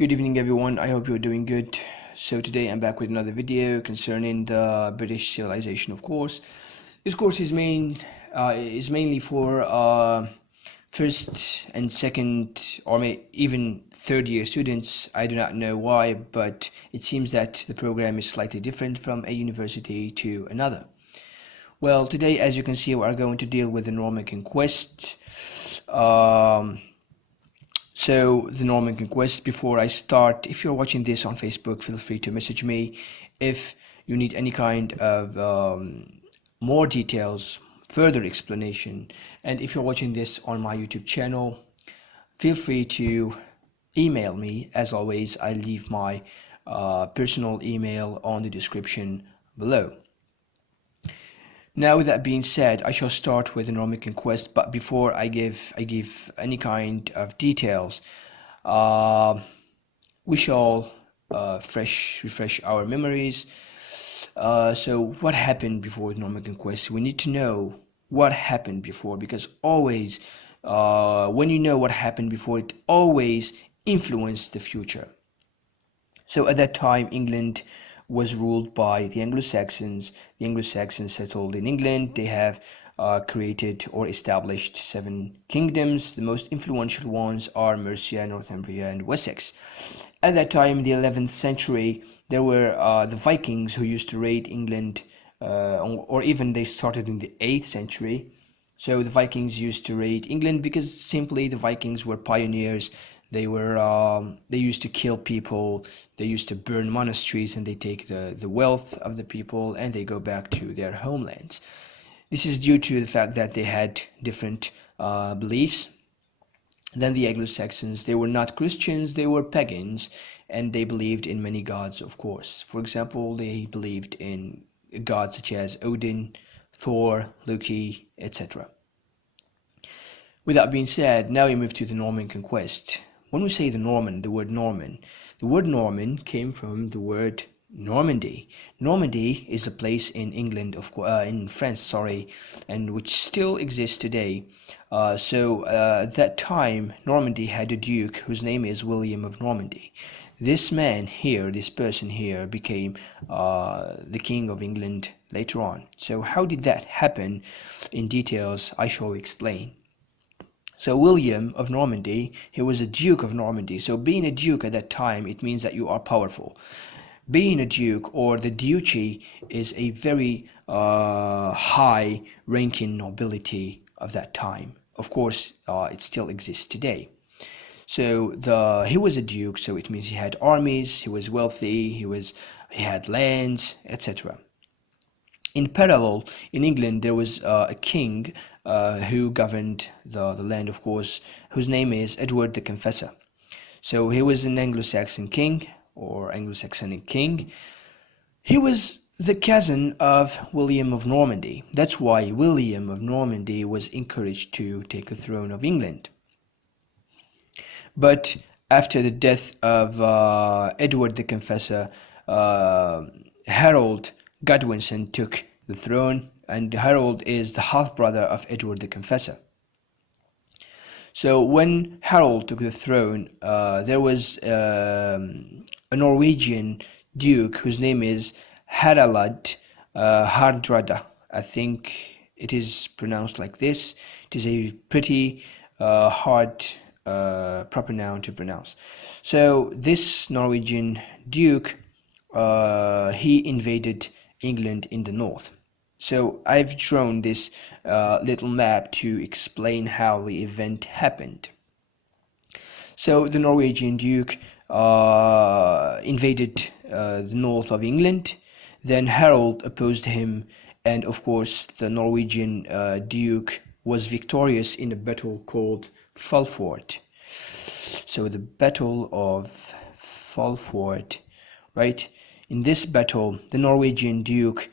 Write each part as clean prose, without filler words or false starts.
Good evening everyone, I hope you're doing good. So today I'm back with another video concerning the British civilization, of course. This course is mainly for first and second or even third year students. I do not know why, but it seems that the program is slightly different from a university to another. Well, today as you can see we are going to deal with the Norman Conquest. So the Norman Conquest. Before I start, if you're watching this on Facebook, feel free to message me if you need any kind of more details, further explanation. And if you're watching this on my YouTube channel, feel free to email me. As always, I leave my personal email on the description below. Now, with that being said, I shall start with the Norman Conquest, but before I give any kind of details, we shall refresh our memories. So what happened before the Norman Conquest? We need to know what happened before, because always when you know what happened before, it always influenced the future. So at that time, England was ruled by the Anglo-Saxons. The Anglo-Saxons settled in England. They have created or established 7 kingdoms. The most influential ones are Mercia, Northumbria, and Wessex. At that time, in the 11th century, there were the Vikings who used to raid England, or even they started in the 8th century. So the Vikings used to raid England because simply the Vikings were pioneers. They used to kill people, they used to burn monasteries, and they take the wealth of the people and they go back to their homelands. This is due to the fact that they had different beliefs than the Anglo-Saxons. They were not Christians, they were pagans, and they believed in many gods, of course. For example, they believed in gods such as Odin, Thor, Loki, etc. With that being said, now we move to the Norman Conquest. When we say the word Norman came from the word Normandy. Normandy is a place in England, in France, and which still exists today. At that time, Normandy had a duke whose name is William of Normandy. This person here, became the King of England later on. So how did that happen? In details, I shall explain. So William of Normandy, he was a Duke of Normandy. So being a Duke at that time, it means that you are powerful. Being a Duke or the duchy is a very high ranking nobility of that time. Of course, it still exists today. So he was a Duke, so it means he had armies, he was wealthy, he had lands, etc. In parallel, in England, there was a king who governed the land, of course, whose name is Edward the Confessor. So he was an Anglo-Saxon king, or Anglo-Saxonic king. He was the cousin of William of Normandy. That's why William of Normandy was encouraged to take the throne of England. But after the death of Edward the Confessor, Harold Godwinson took the throne, and Harold is the half-brother of Edward the Confessor. So when Harold took the throne, there was a Norwegian duke whose name is Harald Hardrada. I think it is pronounced like this. It is a pretty hard proper noun to pronounce. So this Norwegian duke, he invaded England in the north. So I've drawn this little map to explain how the event happened. So the Norwegian duke invaded the north of England. Then Harold opposed him, and of course the Norwegian duke was victorious in a battle called Fulford. So the Battle of Fulford, right? In this battle, the Norwegian duke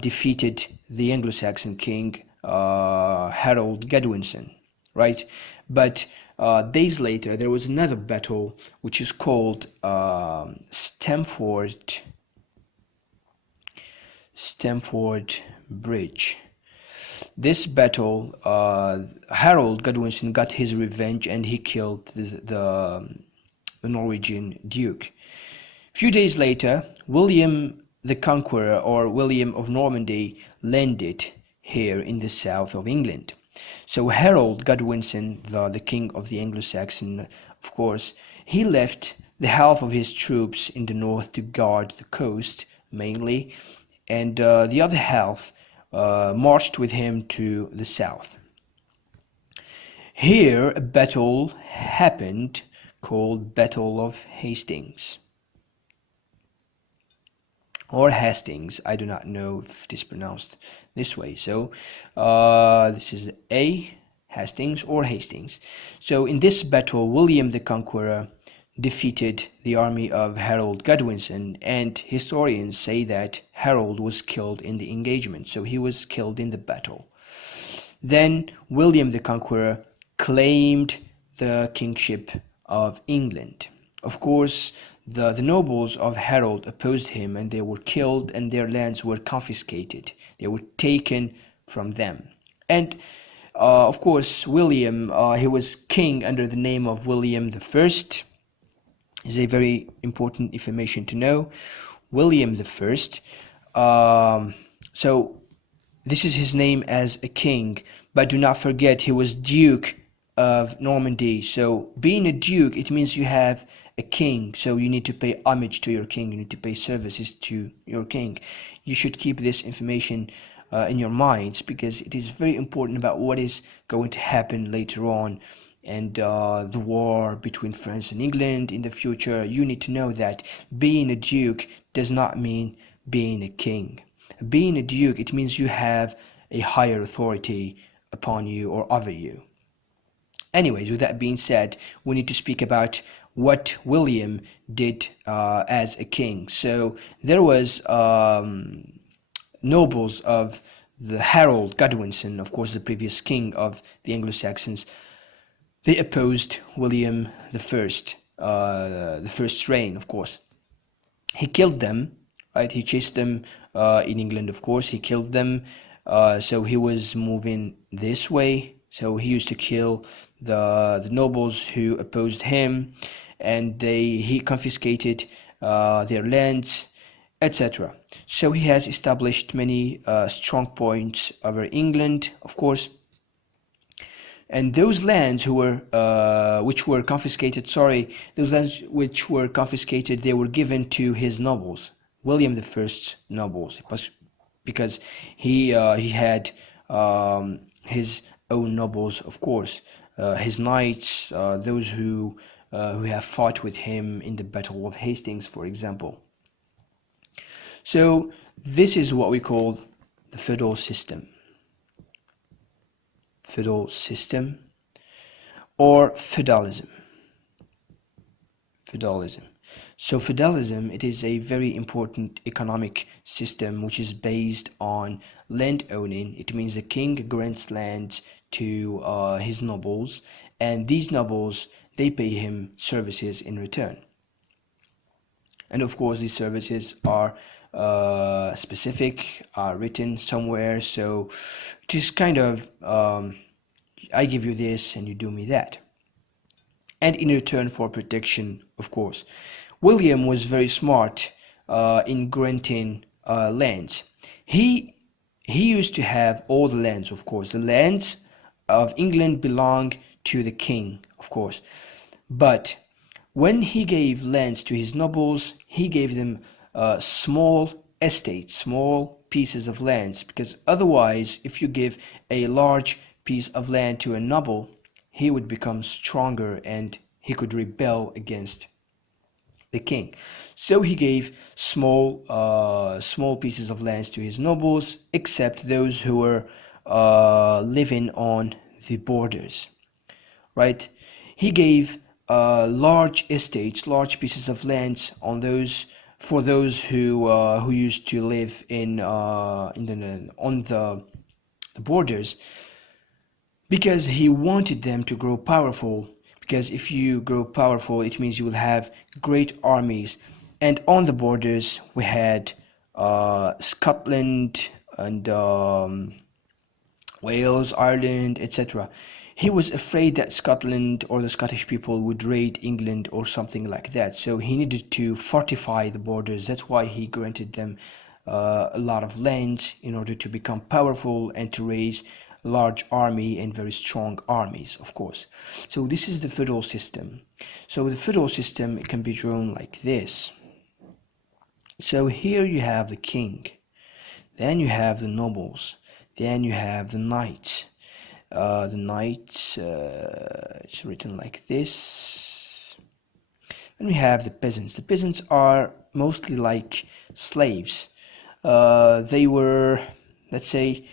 defeated the Anglo-Saxon king Harold Godwinson, right? But days later, there was another battle which is called Stamford Bridge. This battle, Harold Godwinson got his revenge and he killed the the Norwegian duke. Few days later, William the Conqueror, or William of Normandy, landed here in the south of England. So Harold Godwinson, the king of the Anglo-Saxon, of course, he left the half of his troops in the north to guard the coast mainly, and the other half marched with him to the south. Here a battle happened called Battle of Hastings. Or Hastings, I do not know if it is pronounced this way. So this is Hastings or Hastings. So in this battle, William the Conqueror defeated the army of Harold Godwinson, and historians say that Harold was killed in the engagement. So he was killed in the battle. Then William the Conqueror claimed the kingship of England. Of course, the nobles of Harold opposed him, and they were killed, and their lands were confiscated. They were taken from them. And of course, William, he was king under the name of William the First. Is a very important information to know. William the First. So this is his name as a king, but do not forget he was Duke of Normandy. So being a duke, it means you have a king, so you need to pay homage to your king, you need to pay services to your king. You should keep this information in your minds, because it is very important about what is going to happen later on, and the war between France and England in the future. You need to know that being a duke does not mean being a king. Being a duke, it means you have a higher authority upon you or over you. Anyways, with that being said, we need to speak about what William did as a king. So there was nobles of the Harold Godwinson, of course the previous king of the Anglo-Saxons. They opposed William the first reign, of course. He killed them, right? He chased them in England, of course. He killed them. So he was moving this way. So he used to kill the nobles who opposed him, and he confiscated their lands, etc. So he has established many strong points over England, of course. And those lands which were confiscated, they were given to his nobles, William the First's nobles, because he had his own nobles, of course, his knights, those who have fought with him in the Battle of Hastings, for example. So this is what we call the feudal system. Feudal system or feudalism. So feudalism, it is a very important economic system which is based on land owning. It means the king grants lands to his nobles, and these nobles, they pay him services in return. And of course these services are specific, are written somewhere, so just kind of I give you this and you do me that, and in return for protection, of course. William was very smart in granting lands. He used to have all the lands, of course. The lands of England belong to the king, of course, but when he gave lands to his nobles, he gave them small estates, small pieces of lands, because otherwise, if you give a large piece of land to a noble, he would become stronger and he could rebel against the king. So he gave small pieces of lands to his nobles, except those who were living on the borders, right? He gave large estates, large pieces of lands on for those who used to live on the borders, because he wanted them to grow powerful. Because if you grow powerful, it means you will have great armies. And on the borders we had Scotland and Wales, Ireland, etc. he was afraid that Scotland or the Scottish people would raid England or something like that. So he needed to fortify the borders. That's why he granted them a lot of lands in order to become powerful and to raise a large army and very strong armies, of course. So this is the feudal system. So the feudal system can be drawn like this. So here you have the king, then you have the nobles, then you have the knights. The knights, it's written like this. Then we have the peasants. The peasants are mostly like slaves. They were, let's say,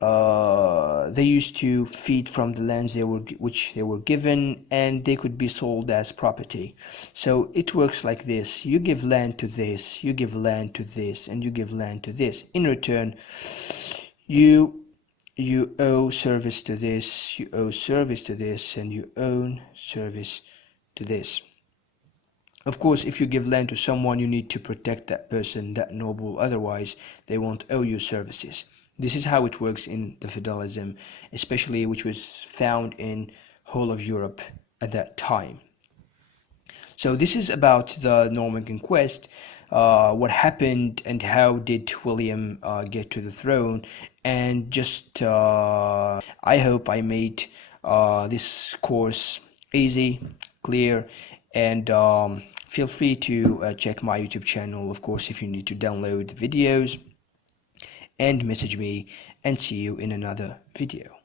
they used to feed from the lands which they were given, and they could be sold as property. So it works like this: you give land to this, you give land to this, and you give land to this. In return, you owe service to this, you owe service to this, and you owe service to this. Of course, if you give land to someone, you need to protect that person, that noble, otherwise they won't owe you services. This is how it works in the feudalism, especially which was found in whole of Europe at that time. So this is about the Norman Conquest, what happened and how did William get to the throne, and just I hope I made this course easy, clear, and feel free to check my YouTube channel, of course, if you need to download videos, and message me, and see you in another video.